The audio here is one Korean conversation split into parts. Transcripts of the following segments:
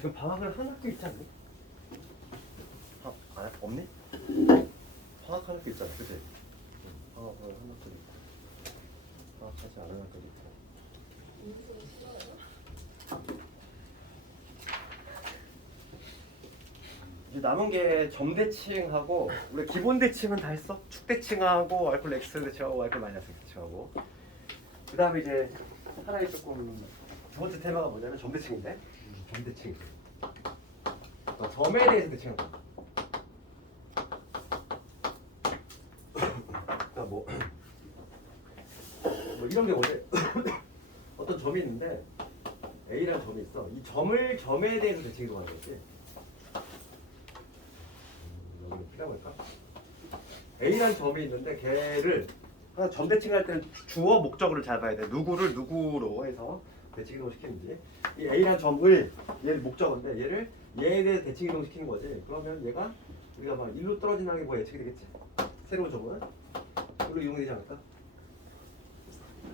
지금 방학을 한 학교 있지 않니? 아, 없니? 방학 한 학교 있잖아, 그치? 방학을 한 학교 있고 방학하지 않은 학교 있고. 이제 남은 게 점대칭하고 우리 기본 대칭은 다 했어. 축대칭하고 와이플 X 대칭하고 와이플 마이너스 X 대칭하고. 그 다음에 이제 하나의 조금 두 번째 테마가 뭐냐면 점대칭인데 점대칭. 점에 대해서 대칭하는 거야. 그러니까 뭐 이런 게 원래 어떤 점이 있는데 A라는 점이 있어. 이 점에 대해서 대칭이 들어가는 거지. 여기 필요한 걸까? A라는 점이 있는데 걔를 하나 점 대칭할 때는 주어 목적어를 잘 봐야 돼. 누구를 누구로 해서 대칭 이동시키는지. 이 A라는 점을 얘를 목적어인데 얘를 얘에 대해 대칭 이동시키는 거지. 그러면 얘가 우리가 막 일로 떨어진다는 게 뭐 예측이 되겠지. 새로운 점은 이로 이용이 되지 않을까?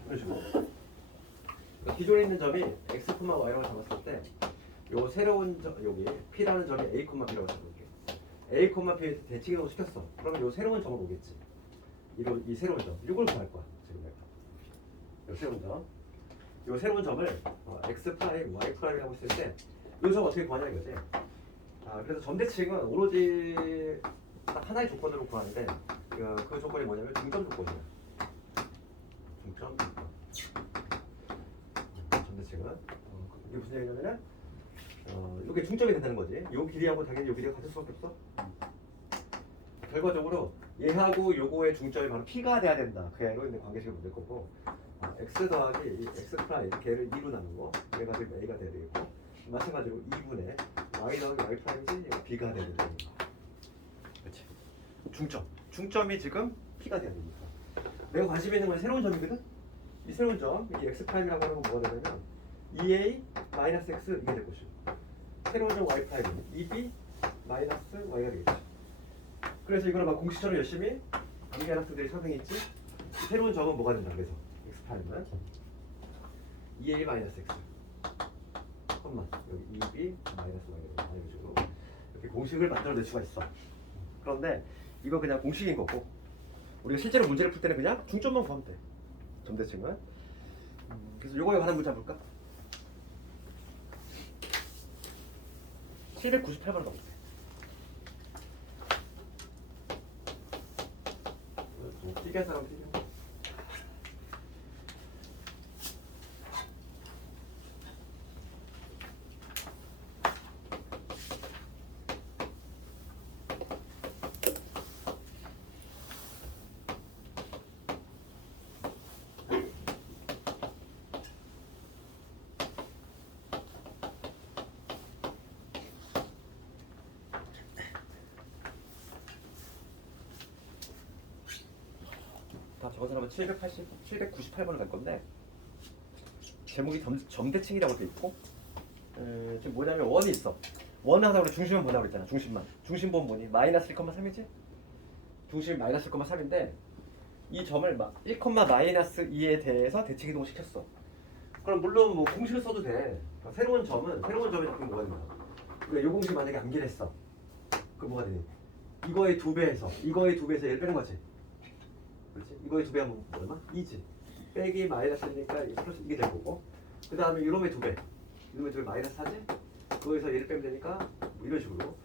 이런 식으로. 그러니까 기존에 있는 점이 x, y라고 잡았을 때 요 새로운 점 여기 p라는 점이 a, b라고 잡을게. a, b에 대칭 이동 시켰어. 그러면 요 새로운 점으로 오겠지. 이 새로운 점. 이걸 구할 거야. 지금 내가. 요 새로운 점. 요 새로운 점을 x 프라임, y 프라임이라고 했을 때 요 점 어떻게 구하냐 이거지. 그래서 점 대칭은 오로지 딱 하나의 조건으로 구하는데 그 조건이 뭐냐면 중점 조건이야. 중점 조건. 점 대칭은 이게 무슨 얘기냐면은 이게 중점이 된다는 거지. 요 길이하고 당연히 요 길이가 같을 수밖에 없어. 결과적으로 얘하고 요거의 중점이 바로 p가 돼야 된다. 그 애로 있는 관계식을 만들 거고 x 더하기 이 x 프라임 걔를 2로 나누고 얘가 지금 a가 돼야 되겠고 마찬가지로 2분의 y 더하기 y 프라임이 얘가 b가 돼야 된다. 그렇지. 중점이 지금 p가 돼야 되니까 내가 관심 있는 건 새로운 점이거든. 이 새로운 점, 이 x 프라임이라고 하는 건 뭐가 되냐면 2a 마이너스 x 이게 될 것이고 새로운 점 y 프라임은 2b 마이너스 y가 되겠지. 그래서 이거를 막 공식처럼 열심히 관계한 학생들이 설명했지. 새로운 점은 뭐가 된다. 그래서 x 프라임은 2a 마이너스 x 컴마 여기 2b 마이너스 y가 이런 식으로 이렇게 공식을 만들어낼 수가 있어. 그런데 이거 그냥 공식인 거고 우리가 실제로 문제를 풀 때는 그냥 중점만 구하면 돼. 점대칭은. 그래서 요거에 관한 문제 한번 볼까? 798번 가볼게. 특이한 사람 특이한. 저거 사람은 798번을 갈 건데 제목이 점대칭이라고 돼 있고 지금 뭐냐면 원이 있어. 원 항상 우리 중심만 보자고 그랬잖아. 중심 보면 뭐니? 마이너스 1,3이지? 중심이 마이너스 1,3인데 이 점을 1, 마이너스 2에 대해서 대칭 이동을 시켰어. 그럼 물론 뭐 공식을 써도 돼. 새로운 점이 잡히면 뭐가 되냐? 그러니까 이 공식 만약에 암기했어. 그럼 뭐가 되니? 이거의 2배에서 얘를 빼는 거지. 그렇지? 이거의 2배 하면 얼마? 2지. 빼기 마이너스니까 플러스 이게 될 거고. 그 다음에 이놈의 2배. 이놈의 2배 마이너스 4지? 거기서 얘를 빼면 되니까 뭐 이런 식으로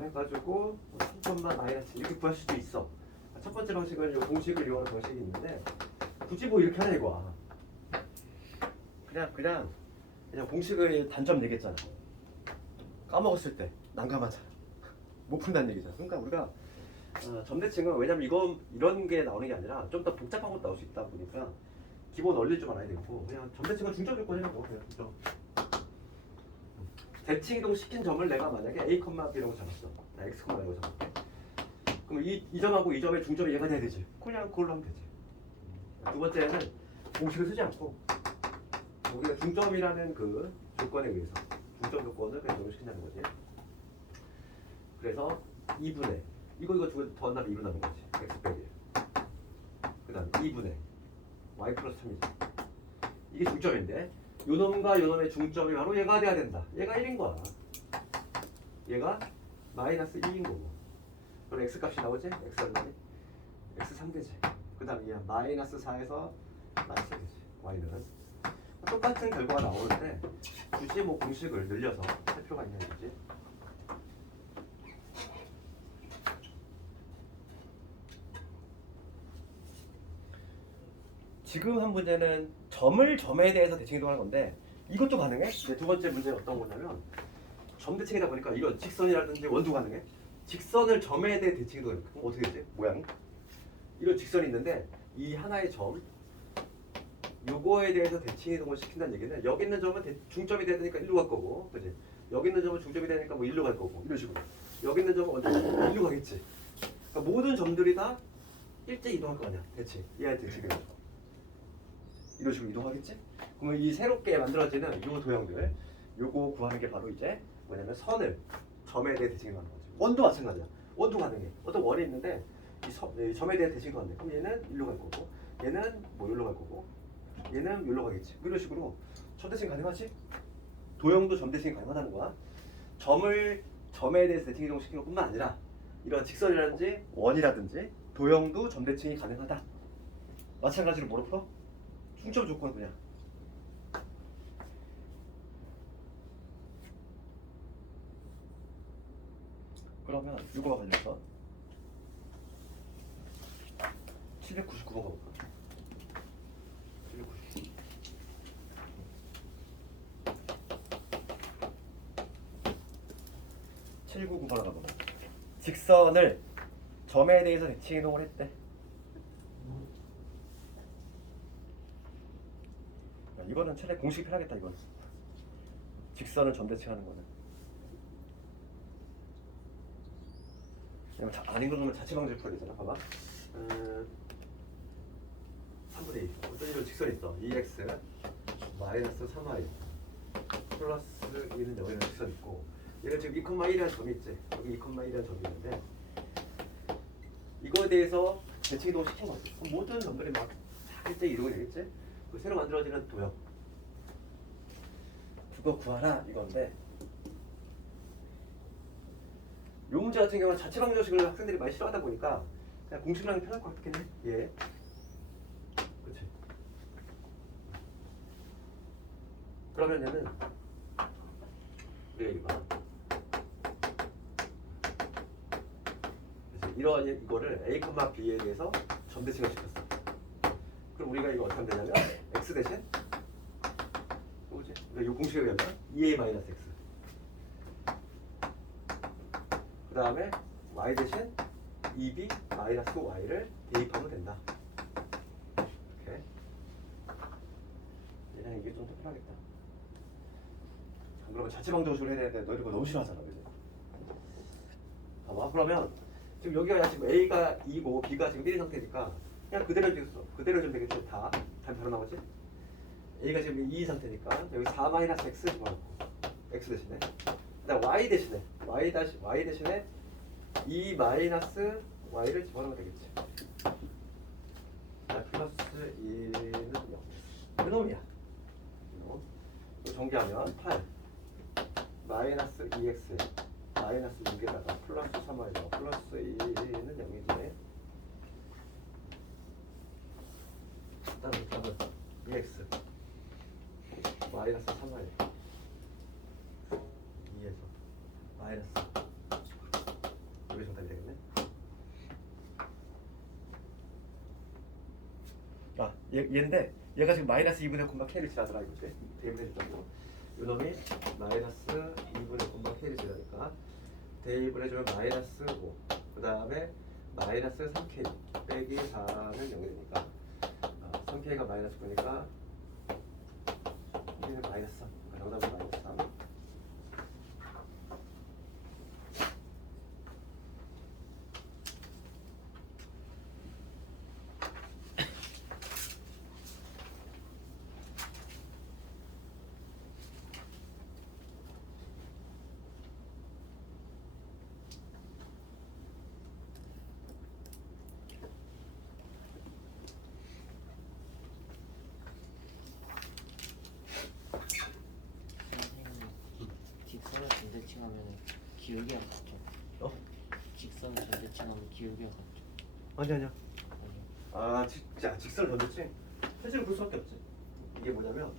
해가지고 3, 마이너스 이렇게 구할 수도 있어. 첫 번째 방식은 이 공식을 이용하는 방식이 있는데 굳이 뭐 이렇게 하냐 이거야. 그냥 공식을 단점 내겠잖아. 까먹었을 때 난감하잖아. 못 푼다는 얘기잖아. 그러니까 우리가 점대칭은 왜냐면 이런 게 나오는 게 아니라 좀 더 복잡한 것도 나올 수 있다 보니까 기본 원리 좀 알아야 되고 그냥 점대칭은 중점 조건이라고 그냥 중점. 대칭 이동 시킨 점을 내가 만약에 a, b라고 잡았어. 나 x, y라고 잡았대. 그럼 이 점하고 이 점의 중점이 얘가 돼야 되지. 그냥 그걸로 하면 되지. 두 번째는 공식을 쓰지 않고 우리가 중점이라는 그 조건에 의해서 중점 조건을 그냥 적용시킨다는 거지. 그래서 2분의 이거 두 더한 다음에 2로 나눈 거지. x 빼기. 그 다음에 2분의 y 플러스 3이지. 이게 중점인데 요놈과 요놈의 중점이 바로 얘가 돼야 된다. 얘가 1인 거야. 얘가 마이너스 2인 거고. 그럼 x 값이 나오지? x가 얼마니? x 3되지. 그 다음에 얘 마이너스 4에서 마이너스 4되지. y는 똑같은 결과가 나오는데 굳이 뭐 공식을 늘려서 할 필요가 있냐 이거지. 지금 한 문제는 점을 점에 대해서 대칭 이동하는 건데 이것도 가능해? 이제 두 번째 문제는 어떤 거냐면 점 대칭이다 보니까 이런 직선이라든지 원도 가능해? 직선을 점에 대해 대칭 이동해. 그럼 어떻게 되지? 모양이? 이런 직선이 있는데 이 하나의 점 요거에 대해서 대칭 이동을 시킨다는 얘기는 여기 있는 점은 중점이 돼야 되니까 1로 갈 거고, 그지? 여기 있는 점은 중점이 되니까 뭐 1로 갈 거고, 이런 식으로. 여기 있는 점은 언제 1로 가겠지. 그러니까 모든 점들이 다 일제히 이동할 거 아니야, 대칭. 얘한테 대칭해서 이런 식으로 이동하겠지? 그러면 이 새롭게 만들어지는 이 도형들, 요거 구하는 게 바로 이제 뭐냐면 선을 점에 대해 대칭하는 거지. 원도 마찬가지야. 원도 가능해. 어떤 원이 있는데 이 점에 대해 대칭도 안 돼. 그럼 얘는 1로 갈 거고, 얘는 뭐 1로 갈 거고, 얘는 여기로 가겠지. 이런 식으로 점대칭 가능하지? 도형도 점대칭이 가능하다는 거야. 점을 점에 대해서 대칭 이동시키는 것뿐만 아니라 이런 직선이라든지 원이라든지 도형도 점대칭이 가능하다. 마찬가지로 뭐로 풀어? 중점 조건 그냥. 그러면 이거와 관련해서 799번 가볼까? 799번을 가보면 직선을 점에 대해서 대칭 이동을 했대. 이거는 차라리 공식이 편하겠다. 이건 직선을 점 대칭하는 거는. 아닌 거 그러면 자체 방정식 풀어야 되잖아. 봐봐. 3분의 2. 어떤 이런 직선이 있어. 2x 마이너스 3y 플러스 2는 여기는 직선 있고, 얘는 지금 2,1이라는 점이 있지. 여기 2,1이라는 점이 있는데 이거에 대해서 대칭 이동을 시킨 거지. 그럼 모든 점들이 막 일제히 이동이 되겠지. 그 새로 만들어지는 도형 그거 구하라 이건데, 요 문제 같은 경우는 자체 방정식을 학생들이 많이 싫어하다 보니까 그냥 공식을 하는 게 편할 것 같긴 해. 예. 그치. 그러면 얘는 우리가 이거 이런 이거를 A, B에 대해서 점대칭을 시켰어. 그럼 우리가 이거 어떻게 하면 되냐면 x 대신 뭐지? 이 공식에 의하면 2a-x 그 다음에 y 대신 2b-y를 대입하면 된다. 이렇게. 얘는 이게 좀 더 편하겠다. 그러면 자체 방정식으로 해야 되는데 너 이런 거 너무 싫어하잖아, 그지? 봐봐. 그러면 지금 여기가 지금 A가 2고 B가 지금 1인 상태니까 그냥 그대로 해주겠어. 그대로 해주면 되겠지. 다 바로 나오지? A가 지금 2인 상태니까 여기 4-x 집어넣고 x 대신에, 그다음 y 대신에 y 대신에 2-y를 집어넣으면 되겠지. 플러스 2는 0. 이놈이야. 정리하면 8 마이너스 2x 마이너스 6에다가 플러스 3y 플러스 2는 0이지. 다음에 2x 마이너스 3y 2에서 마이너스 여기 정답이 되겠네. 얘인데 얘가 지금 마이너스 2분의 콤마 k를 지나더라 이거지. 대입을 해줬다고. 요놈이 마이너스 2분의 콤마 k를 지나니까 대입을 해주면 마이너스 5. 그 다음에 마이너스 3k 빼기 4는 0이 되니까 3k가 마이너스 9니까 k는 마이너스 3. 정답은 마이너스 3. 전대칭하면 기울기가 같죠. 어? 직선 전대칭하면 기울기가 같죠. 아니야. 아니요. 진짜 직선을 던졌지? 실제로 볼 수밖에 없지. 이게 뭐냐면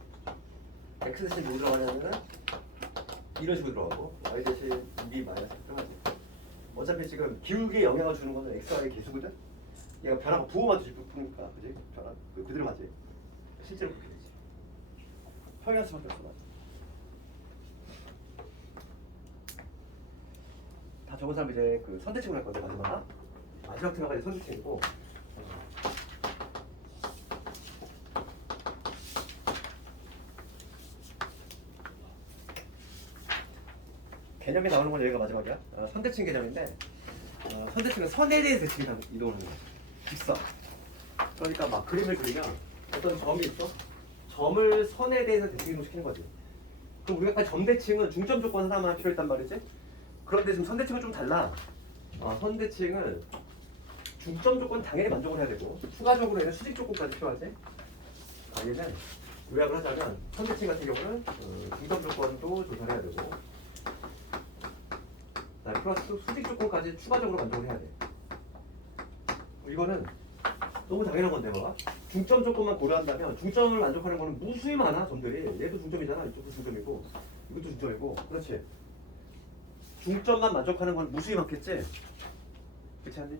x 대신 뭐 들어가냐면은 이런 식으로 들어가고 y 대신 2b 마이너스 들어가지. 어차피 지금 기울기에 영향을 주는 거는 x와의 개수거든. 얘가 변화가 부호만 뒤집으니까 그지? 변화 그대로 맞지. 실제로 그렇게 되지. 평행할 수밖에 없어. 맞아. 다 적은 사람 이제 그 선대칭을 할 건데 마지막 테마가 이제 선대칭이고. 개념이 나오는 건 여기가 마지막이야. 선대칭 개념인데 선대칭은 선에 대해서 대칭이 이동하는 거야. 직선. 그러니까 막 그림을 그리면 어떤 점이 있어? 점을 선에 대해서 대칭 이동시키는 거지. 그럼 우리가 아까 점대칭은 중점 조건 하나만 필요했단 말이지. 그런데 지금 선대칭은 좀 달라. 선대칭은 중점 조건 당연히 만족을 해야 되고 추가적으로 얘는 수직 조건까지 필요하지. 얘는 요약을 하자면 선대칭 같은 경우는 중점 조건도 조사해야 되고 플러스 수직 조건까지 추가적으로 만족을 해야 돼. 이거는 너무 당연한 건데 봐봐. 중점 조건만 고려한다면 중점을 만족하는 거는 무수히 많아 점들이. 얘도 중점이잖아. 이쪽도 중점이고 이것도 중점이고. 그렇지. 중점만 만족하는 건 무수히 많겠지. 그렇지 않니?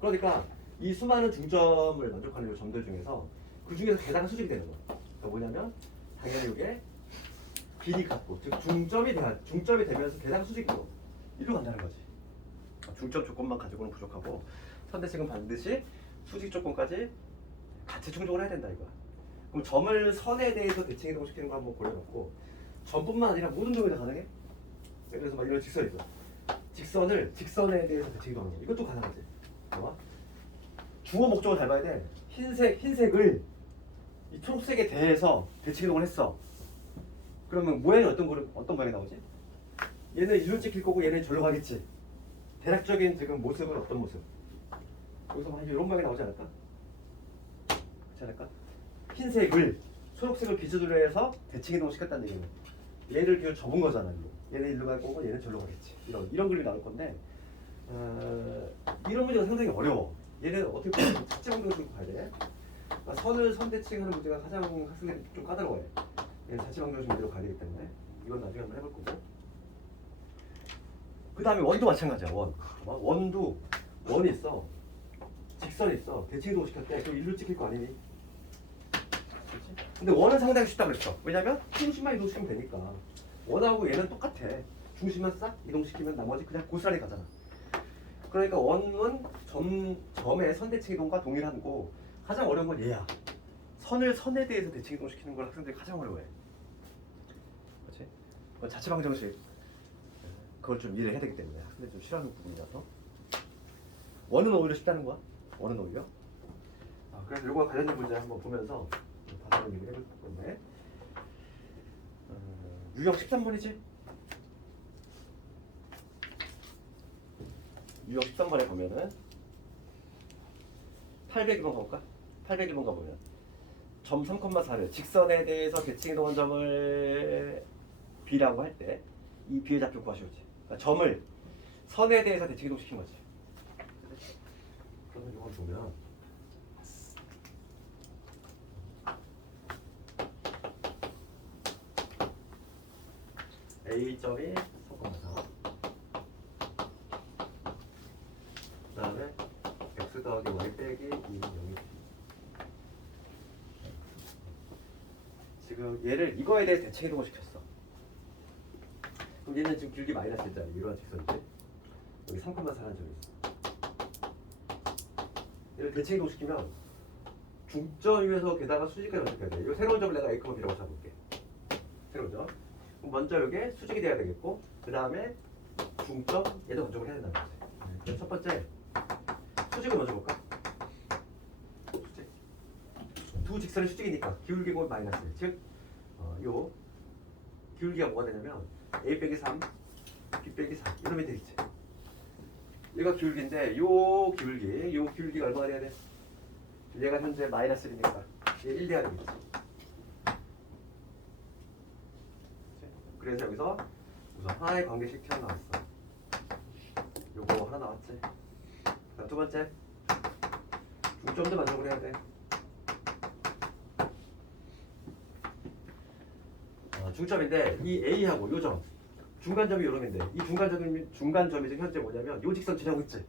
그러니까 이 수많은 중점을 만족하는 이 점들 중에서 그 중에서 개당 수직이 되는 거야. 그러니까 뭐냐면 당연히 이게 비리값고 즉 중점이 되면서 개당 수직으로 이리로 간다는 거지. 중점 조건만 가지고는 부족하고 선대칭은 반드시 수직 조건까지 같이 충족을 해야 된다 이거야. 그럼 점을 선에 대해서 대칭 이동시키는 거 한번 고려해놓고 점뿐만 아니라 모든 점이 다 가능해? 그래서 막 이런 직선이 있어. 직선에 대해서 대칭 이동하는 거 이것도 가능하지. 봐봐. 주어 목적을 닮아야 돼. 흰색을 이 초록색에 대해서 대칭 이동을 했어. 그러면 모양이 어떤 모양이 나오지? 얘는 일로 찍힐 거고 얘는 절로 가겠지. 대략적인 지금 모습은 어떤 모습? 여기서 막 이런 모양이 나오지 않을까? 그렇지 않을까? 흰색을 초록색을 기준으로 해서 대칭 이동을 시켰다는 얘기는 얘를 기준 접은 거잖아. 얘는 일로 갈 거고 얘는 절로 가겠지. 이런 그림이 나올 건데 이런 문제가 상당히 어려워. 얘는 어떻게 보면 자체방정식으로 가야 돼. 선을 선대칭하는 문제가 가장 학생들이 좀 까다로워해. 얘는 자체방정식 문제로 가야 되기 때문에 이건 나중에 한번 해볼 거고. 그 다음에 원도 마찬가지야. 원이 있어. 직선이 있어. 대칭 이동 시켰대. 그럼 일로 찍힐 거 아니니? 그렇지? 근데 원은 상당히 쉽다 그랬어. 왜냐면 중심만 이동시키면 되니까. 원하고 얘는 똑같아. 중심만 싹 이동시키면 나머지 그냥 고스란히 가잖아. 그러니까 원은 점의 선대칭 이동과 동일한 거. 가장 어려운 건 얘야. 선에 대해서 대칭 이동시키는 걸 학생들이 가장 어려워해. 그렇지? 그건 자체방정식. 그걸 좀 이해를 해야 되기 때문에 학생들이 좀 싫어하는 부분이라서. 원은 오히려 쉽다는 거야. 원은 오히려. 그래서 이거와 관련된 문제 한번 보면서 다시 얘기를 해볼 건데 유형 13번이지? 유형 13번에 보면은 802번 가볼까? 801번 가보면 점 3,4를 직선에 대해서 대칭 이동한 점을 B라고 할 때 이 B의 좌표 구하시오지. 그러니까 점을 선에 대해서 대칭 이동시킨 거지. 그러면 이걸 보면 A점이 3,4 그 다음에 X 더하기 Y 빼기 2는 0이 지금 얘를 이거에 대해 대칭 이동을 시켰어. 그럼 얘는 지금 길기 마이너스 1짜리 이러한 직선이지. 여기 3,4라는 점이 있어. 얘를 대칭 이동시키면 중점에서 게다가 수직까지 연습해야 돼. 이 새로운 점을 내가 A, B라고 잡을게. 새로운 점. 그럼 먼저 여기에 수직이 돼야 되겠고 그 다음에 중점 얘도 먼저 해야 된다는 거지. 그래서 첫 번째 수직을 먼저 볼까? 수직. 두 직선이 수직이니까 기울기고 마이너스. 즉 요 기울기가 뭐가 되냐면 A 빼기 3, B 빼기 4 이러면 되겠지. 얘가 기울기인데 요 기울기가 얼마나 돼야 돼? 얘가 현재 마이너스 1이니까 얘 1 돼야 되겠지. 그래서 여기서 우선 하나의 관계식 튀어나왔어. 요거 하나 나왔지. 그다음 두 번째 중점도 만족을 해야 돼. 중점인데 이 A하고 요 점 중간점이 요점인데 이 중간점이 지금 현재 뭐냐면 요 직선 지나고 있지.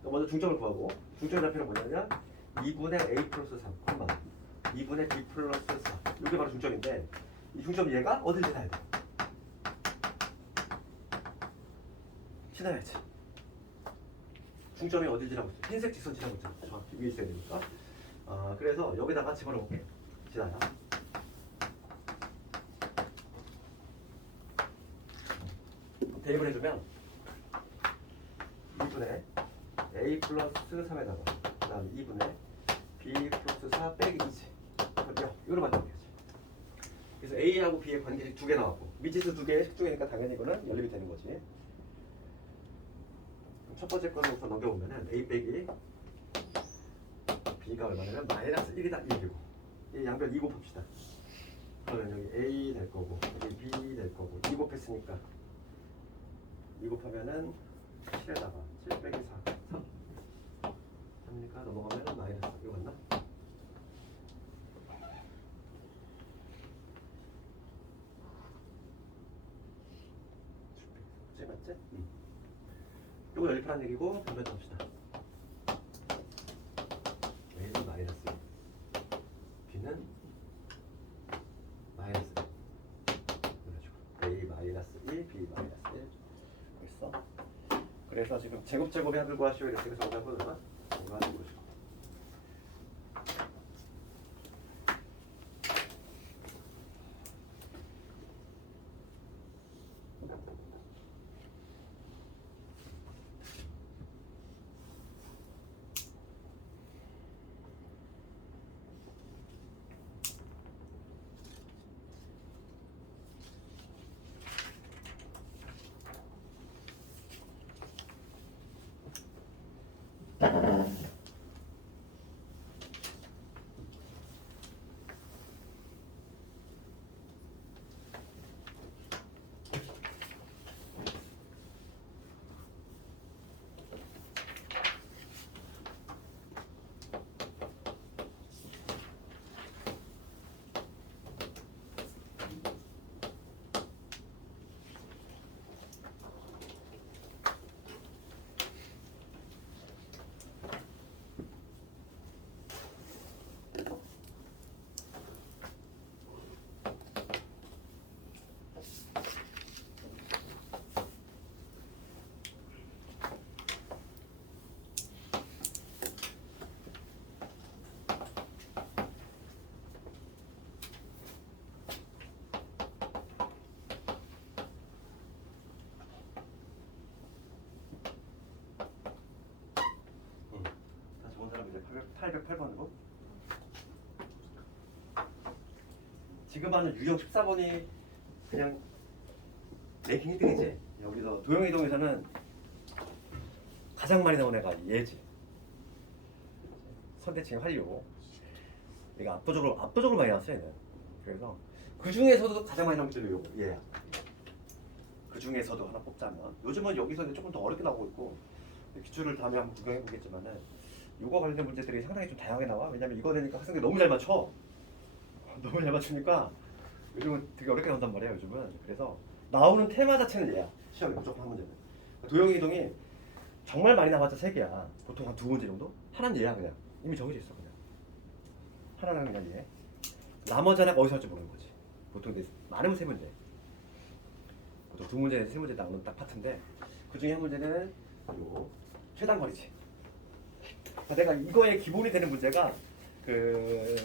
그러니까 먼저 중점을 구하고 중점의 좌표는 뭐냐면 2분의 A 플러스 3, 2분의 B 플러스 4. 이게 바로 중점인데 이 중점 얘가 어딜 지나야 돼? 지나야지. 중점이 어딜 지나고 있어? 흰색 직선 지나고 있잖아. 정확히 위에 있어야 되니까. 그래서 여기다가 집어넣을게. 지나야. 대입을 해주면 2분의 A 플러스 3에다가 그 다음에 2분의 B 플러스 4 빼기 2지. 이거를 만들어야지. 그래서 A하고 B의 관계식 두 개 나왔고 미지수 두 개의 식중이니까 당연히 이거는 연립이 되는 거지. 첫 번째 거는 우선 넘겨보면은 A 빼기 B가 얼마냐면 마이너스 1이다 1이고 이 양변 2 곱합시다. 그러면 여기 A 될 거고 여기 B 될 거고 2 곱했으니까 2 곱하면은 7에다가 7 빼기 4 3 3이니까 넘어가면은 마이너스 이거 맞나? 맞지? 이거 연립하라는 얘기고 변변 봅시다. A는 마이너스 1 B는 마이너스 1 A 마이너스 1 B 마이너스 1 됐어? 그래서 지금 제곱제곱의 합을 구하시오 이렇게 해서 정답은 얼마? 이거 하는 거죠. 이제 808번으로 지금 하는 유형 14번이 그냥 랭킹 1등이지. 여기서 도형이동에서는 가장 많이 나온 애가 얘지. 선대칭 활용. 얘가 압도적으로 많이 나왔어요 얘는. 그래서 그 중에서도 가장 많이 나온 게 얘야. 그 중에서도 하나 뽑자면 요즘은 여기서 조금 더 어렵게 나오고 있고 기출을 다음에 한번 구경해 보겠지만은 이거 관련 문제들이 상당히 좀 다양하게 나와. 왜냐면 이거 되니까 학생들이 너무 잘 맞춰. 너무 잘 맞추니까 요즘은 되게 어렵게 나온단 말이야 요즘은. 그래서 나오는 테마 자체는 얘야. 시험에 무조건 한 문제는. 도형이동이 정말 많이 나왔자 3개야. 보통 한 2문제 정도? 하나는 얘야 그냥. 이미 정해져 있어 그냥. 하나는 그냥 얘. 나머지 하나가 어디서 할지 모르는 거지. 보통 이게 많으면 3문제. 보통 2문제에서 3문제 나오는 딱 파트인데 그 중에 한 문제는 요 최단거리지. 내가 이거에 기본이 되는 문제가 그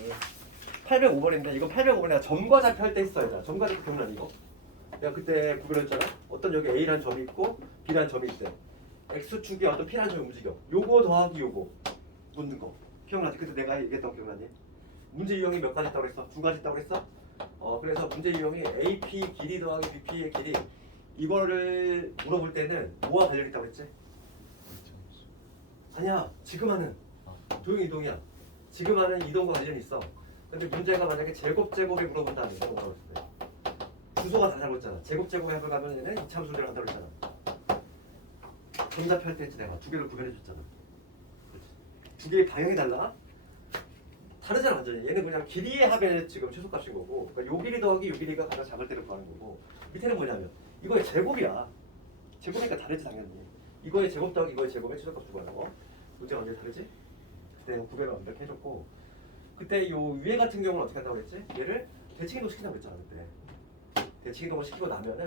805번인데 이건 805번에 내가 점과 좌표 할 때 했어요. 점과 좌표 기억나 이거? 내가 그때 구별했잖아. 어떤 여기 A라는 점이 있고 B라는 점이 있대. X축에 어떤 P라는 점이 움직여. 요거 더하기 요거 묻는 거 기억나지? 그때 내가 얘기했던 거 기억나니? 문제 유형이 몇 가지 있다고 그랬어? 2가지 있다고 그랬어? 그래서 문제 유형이 AP 길이 더하기 BP의 길이 이거를 물어볼 때는 뭐와 관련이 있다고 그랬지? 아니야. 지금 하는 도형 이동이야. 지금 하는 이동과 관련이 있어. 근데 문제가 만약에 제곱에 물어본다면 뭐라고 했을 때 주소가 다 다르고 있잖아. 제곱해볼 가면 얘는 이참수를 한다고 했잖아. 전자표할 때 했지 내가 두 개를 구별해 줬잖아. 두 개의 방향이 달라? 다르잖아 완전히. 얘는 그냥 길이의 합의 지금 최소값인 거고, 그러니까 요 길이 더하기 요 길이가 가장 작을 때를 구하는 거고, 밑에는 뭐냐면 이거의 제곱이야. 제곱이니까 다르지 당연히. 이거의 제곱 더하기 이거의 제곱의 최소값 구하는 거. 문제가 완전히 다르지? 그때 구별을 완벽히 해줬고, 그때 요 위에 같은 경우는 어떻게 한다고 했지? 얘를 대칭이동 시킨다고 했잖아 그때. 대칭이동을 시키고 나면은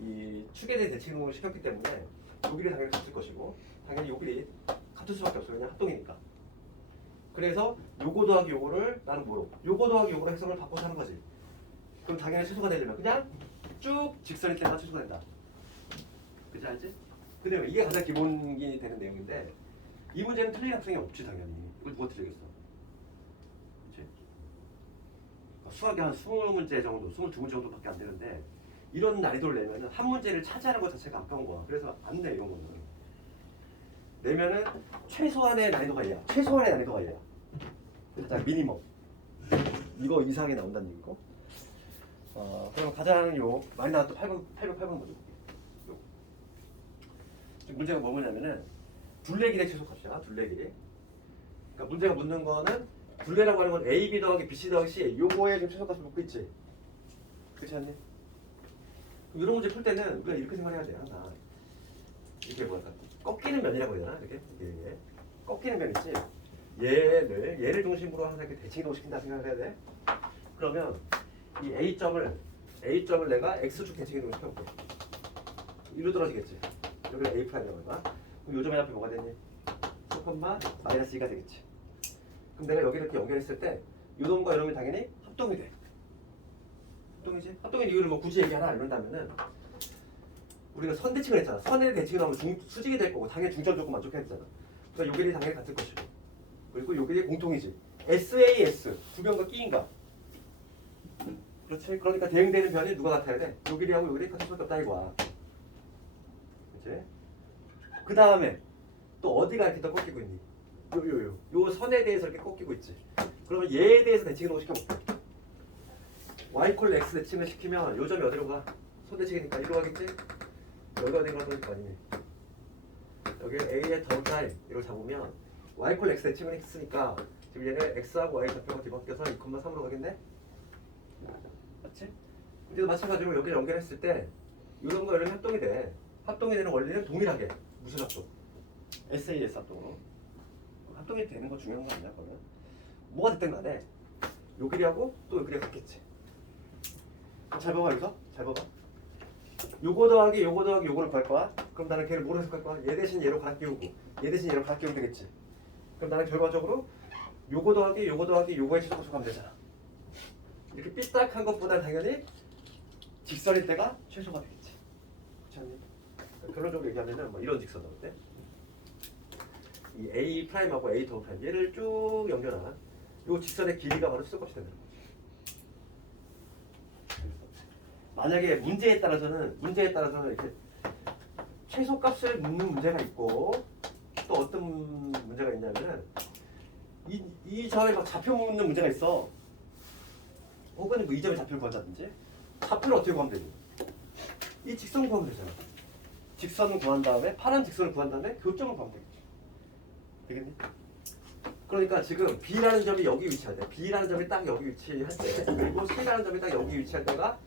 이 축에 대해 대칭이동을 시켰기 때문에 요 길이 당연히 같을 것이고, 당연히 요 길이 같을 수밖에 없어요. 그냥 합동이니까. 그래서 요거 더하기 요거를 나는 뭐로? 요거 더하기 요거로 해석을 바꿔서 하는 거지. 그럼 당연히 최소가 되려면 그냥 쭉 직선일 때만 최소가 된다. 그치 알지? 근데 이게 가장 기본이 되는 내용인데, 이 문제는 틀린 학생이 없지 당연히. 이걸 누가 틀리겠어? 그치? 수학이 한 20문제 정도, 22문제 정도밖에 안 되는데, 이런 난이도를 내면은 한 문제를 차지하는 것 자체가 아까운 거야. 그래서 안 돼 이런 거는. 내면은 최소한의 난이도가 얘야. 최소한의 난이도가 얘야. 자, 미니멈. 이거 이상이 나온다는 얘기고. 그럼 가장 많이 나왔던 8번 먼저 볼게요. 지금 문제가 뭐냐면은 둘레길의 최소값이야. 둘레길이. 그러니까 문제가 묻는 거는 둘레라고 하는 건 A, B 더하기 B, C 더하기 C. 요거에 지금 최소값을 묻고 있지. 그렇지 않니? 이런 문제 풀 때는 우리가 이렇게 생각해야 돼 항상. 이게 뭐랄까 꺾이는 면이라고 해야 되나? 이렇게 꺾이는 면 있지. 얘를 중심으로 항상 이렇게 대칭이동 시킨다 생각을 해야 돼. 그러면 이 A점을 내가 X축 대칭이동 시켜볼게. 이로 떨어지겠지. 여기가 A 프라임이라고 해봐. 그럼 요점의 앞에 뭐가 되니? 4,-2가 되겠지. 그럼 내가 여기를 이렇게 연결했을 때 요놈과 요놈이 당연히 합동이 돼. 합동이지? 합동의 이유를 뭐 굳이 얘기하라 이런다면은 우리가 선 대칭을 했잖아. 선의 대칭이 나오면 수직이 될 거고 당연히 중점 조건 만족해야 되잖아. 그래서 요 길이 당연히 같을 것이고, 그리고 요 길이 공통이지. SAS 두 변과 끼인가? 그렇지. 그러니까 대응되는 변이 누가 같아야 돼? 요 길이하고 요 길이 같을 수밖에 없다 이거야. 그렇지? 그 다음에 또 어디가 이렇게 더 꺾이고 있니? 요 선에 대해서 이렇게 꺾이고 있지. 그러면 얘에 대해서 대칭을 시켜볼게. y 콜 x 대칭을 시키면 요 점이 어디로 가? 손 대칭이니까 이리로 가겠지? 여기가 어디로 가는 거 아니니? 여기 a의 더블 타임 이걸 잡으면 y 콜 x 대칭을 했으니까 지금 얘는 x하고 y 좌표가 뒤바뀌어서 2,3으로 가겠네? 맞지? 근데도 마찬가지로 여기를 연결했을 때 이런 거 이런 합동이 돼. 합동이 되는 원리는 동일하게. 무슨 합동? SAS 합동으로. 합동이 되는 거 중요한 거 아니야 그러면? 뭐가 됐든 간에 요 길이하고 또 요 길이 같겠지. 잘 봐봐 여기서. 잘 봐봐. 요거 더하기 요거를 구할 거야. 그럼 나는 걔를 뭐로 해석할 거야? 얘 대신 얘로 갈아 끼우고 얘 대신 얘로 갈아 끼우면 되겠지. 그럼 나는 결과적으로 요거 더하기 요거의 최소값을 가면 되잖아. 이렇게 삐딱한 것보다 당연히 직선일 때가 최소가 되겠지. 그렇지 않니? 결론적으로 얘기하면은 뭐 이런 직선은 어때? 이 A 프라임하고 A 더블 프라임 얘를 쭉 연결한 요 직선의 길이가 바로 최소값이 되는 거지. 만약에 문제에 따라서는 이렇게 최소값을 묻는 문제가 있고 또 어떤 문제가 있냐면은 이 점에 막 좌표 묻는 문제가 있어. 혹은 뭐 이 점에 좌표를 구한다든지. 좌표를 어떻게 구하면 되니? 이 직선 구하면 되잖아. 직선을 구한 다음에 파란 직선을 구한 다음에 교점을 구하면 되겠지. 되겠니? 그러니까 지금 B라는 점이 여기 위치할 때, B라는 점이 딱 여기 위치할 때, 그리고 C라는 점이 딱 여기 위치할 때가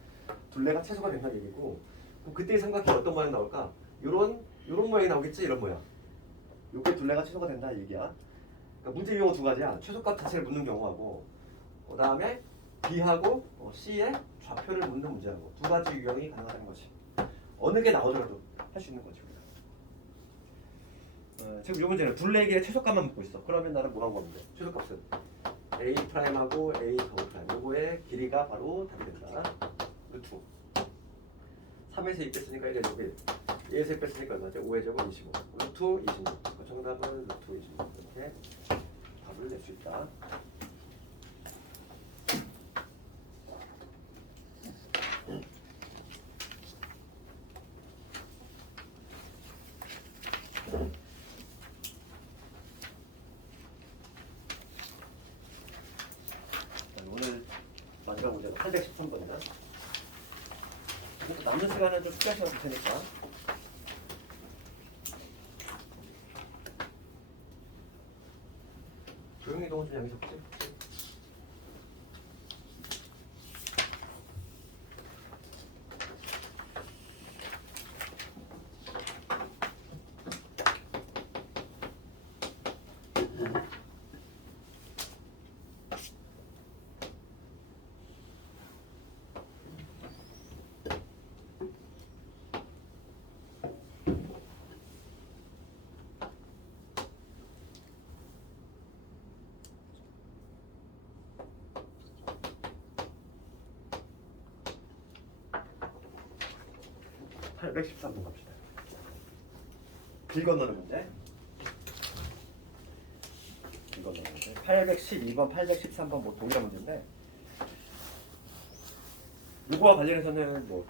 둘레가 최소가 된다는 얘기고, 그럼 그때 삼각형이 어떤 모양 나올까? 요런 모양이 나오겠지? 이런 모양. 요게 둘레가 최소가 된다 이 얘기야. 그러니까 문제 유형은 두 가지야. 최소값 자체를 묻는 경우하고, 그 다음에 B하고 C의 좌표를 묻는 문제하고 두 가지 유형이 가능하다는 것이. 어느 게 나오더라도 할 수 있는 거지. 지금 이 문제는 둘레의 최소값만 묻고 있어. 그러면 나는 뭐라고 하면 돼? 최소값은 A 프라임하고 A 더블 프라임 요거의 길이가 바로 답이 된다. 루트 3에서 2 뺐으니까 1에 6일 2에서 2 뺐으니까 얼마죠? 5의 제곱 25 루트 26 정답은 루트 26 이렇게 답을 낼 수 있다. 오늘 마지막 문제는 813번이다. 남는 시간은 좀 숙제 시간 줄 테니까. 조용히 동원 좀 양해 줬지? 813번 갑시다. 길 건너는 문제. 길 건너는 문제. 812번, 813번 뭐 동일한 문제인데 이거와 관련해서는 뭐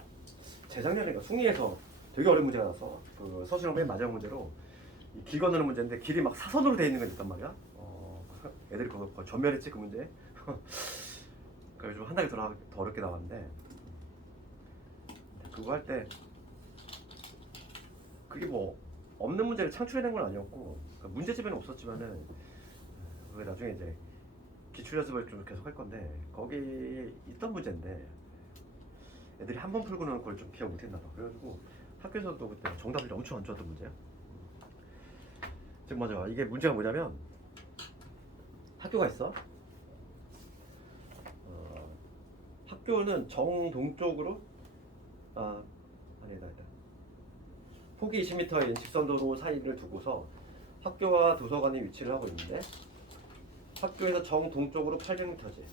재작년인가 숭이에서 되게 어려운 문제가 나서 그 서술형 맨 마지막 문제로 이 길 건너는 문제인데 길이 막 사선으로 돼 있는 게 있단 말이야. 애들이 그거 전멸했지 그 문제. 그래서 좀 한 달이 더 어렵게 나왔는데 그거 할 때 그게 뭐 없는 문제를 창출해낸 건 아니었고 그러니까 문제집에는 없었지만은 그게 나중에 이제 기출 연습을 좀 계속 할 건데 거기 있던 문제인데 애들이 한 번 풀고는 그걸 좀 기억 못했나 봐. 그래가지고 학교에서도 그때 정답을 엄청 안 좋았던 문제야. 지금 먼저 이게 문제가 뭐냐면 학교가 있어. 학교는 정동쪽으로 아니다. 폭이 20m인 직선도로 사이를 두고서 학교와 도서관이 위치를 하고 있는데 학교에서 정동쪽으로 800m지.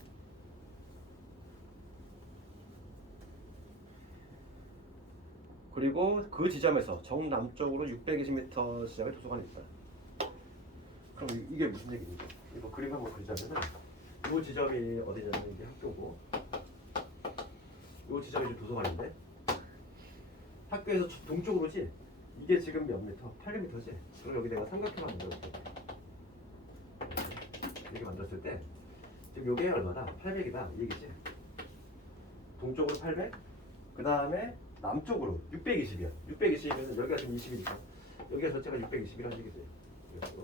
그리고 그 지점에서 정남쪽으로 620m 지점에 도서관이 있어요. 그럼 이게 무슨 얘기인지 이거 그림 한번 그리자면은 이 지점이 어디냐면 이게 학교고 이 지점이 이제 도서관인데 학교에서 동쪽으로지 이게 지금 몇 미터? 800m지? 그럼 여기 내가 삼각형을 만들었을 때 이렇게 만들었을 때 지금 요게 얼마다? 800이다 이 얘기지. 동쪽으로 800 그 다음에 남쪽으로 620이야. 620이면 여기가 지금 20이니까 여기가 전체가 620이라는 얘기지. 그래서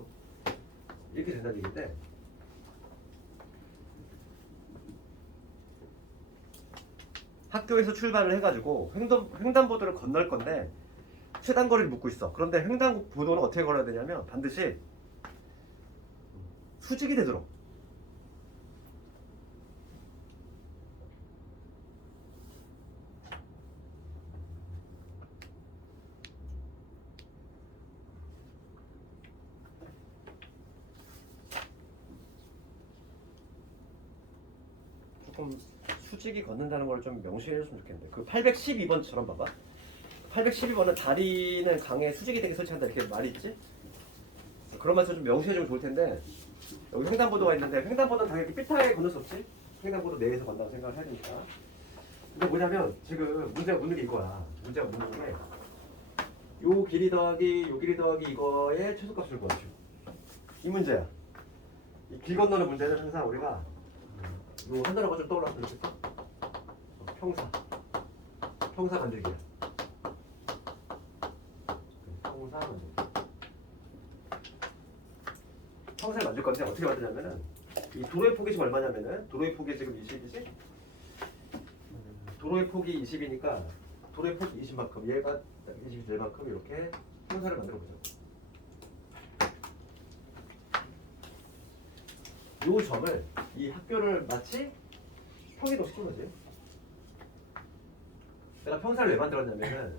이렇게 된다는 얘기인데 학교에서 출발을 해가지고 횡단보도를 건널 건데 최단거리를 묻고 있어. 그런데 횡단보도는 어떻게 걸어야 되냐면 반드시 수직이 되도록 조금 수직이 걷는다는 걸 좀 명시해 줬으면 좋겠는데 그 812번처럼 봐봐. 812번은 다리는 강에 수직이 되게 설치한다 이렇게 말이 있지? 그런 말씀 좀 명시해주면 좋을 텐데 여기 횡단보도가 있는데 횡단보도는 당연히 삐뚤게 건널 수 없지? 횡단보도 내에서 간다고 생각을 해야 되니까. 근데 뭐냐면 지금 문제가 묻는 게 이거야. 문제가 묻는 게 요 길이 더하기 요 길이 더하기 이거의 최소값을 구하시오. 이 문제야. 이 길 건너는 문제는 항상 우리가 요 한 단어가 좀 떠올랐으면 좋겠어. 평사 만들기야. 평사 만들기. 평사를 만들 건데 어떻게 만드냐면은 이 도로의 폭이 지금 얼마냐면은 도로의 폭이 지금 20이지? 도로의 폭이 20이니까 도로의 폭이 20만큼 얘가 20이 될 만큼 이렇게 평사를 만들어 보자. 요 점을 이 학교를 마치 평이동 시킨 거지. 내가 평사를 왜 만들었냐면은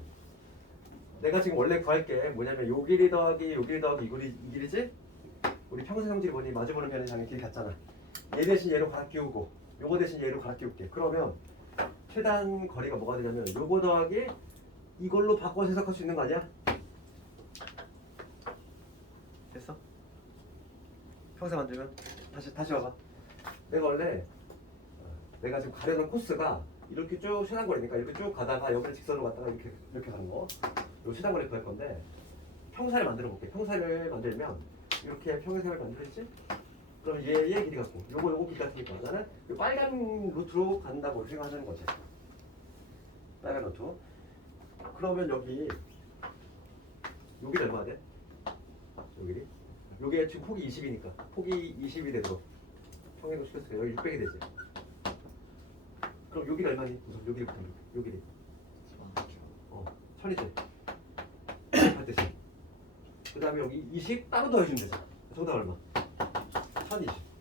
내가 지금 원래 구할 게 뭐냐면 요 길이 더하기 요 길이 더하기 이 길이지? 우리 평사 성질이 보니 마주보는 변의 장의 길이 같잖아. 얘 대신 얘로 갈아 끼우고 요거 대신 얘로 갈아 끼울게. 그러면 최단 거리가 뭐가 되냐면 요거 더하기 이걸로 바꿔서 해석할 수 있는 거 아니야? 됐어? 평사 만들면 다시 와봐. 내가 원래 내가 지금 가려는 코스가 이렇게 쭉 최단거리니까 이렇게 쭉 가다가 여기를 직선으로 갔다가 이렇게 가는 거. 요 최단거리 구할 건데 평사를 만들어 볼게. 평사를 만들면 이렇게 평행선을 만들었지? 그럼 얘의 길이 같고 요거 길이 같으니까 나는 요 빨간 루트로 간다고 생각하는 거지. 빨간 루트. 그러면 여기 얼마 돼? 여기에 지금 폭이 20이니까 폭이 20이 돼도 평행도 시켰어요. 여기 600이 되지. 그럼 여기가 얼마니? 우선 여기부터 여기 1000이지. 할 뜻이. 그 다음에 여기 20 따로 더해주면 되죠. 정답 얼마? 1020.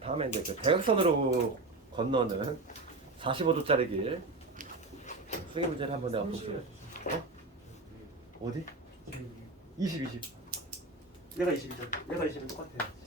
다음에 이제 그 대각선으로 건너는 45도짜리 길 수행 문제를 한번 내가 볼게요. 어디? 20. 얘가 20이죠. 얘가 20은 똑같아요.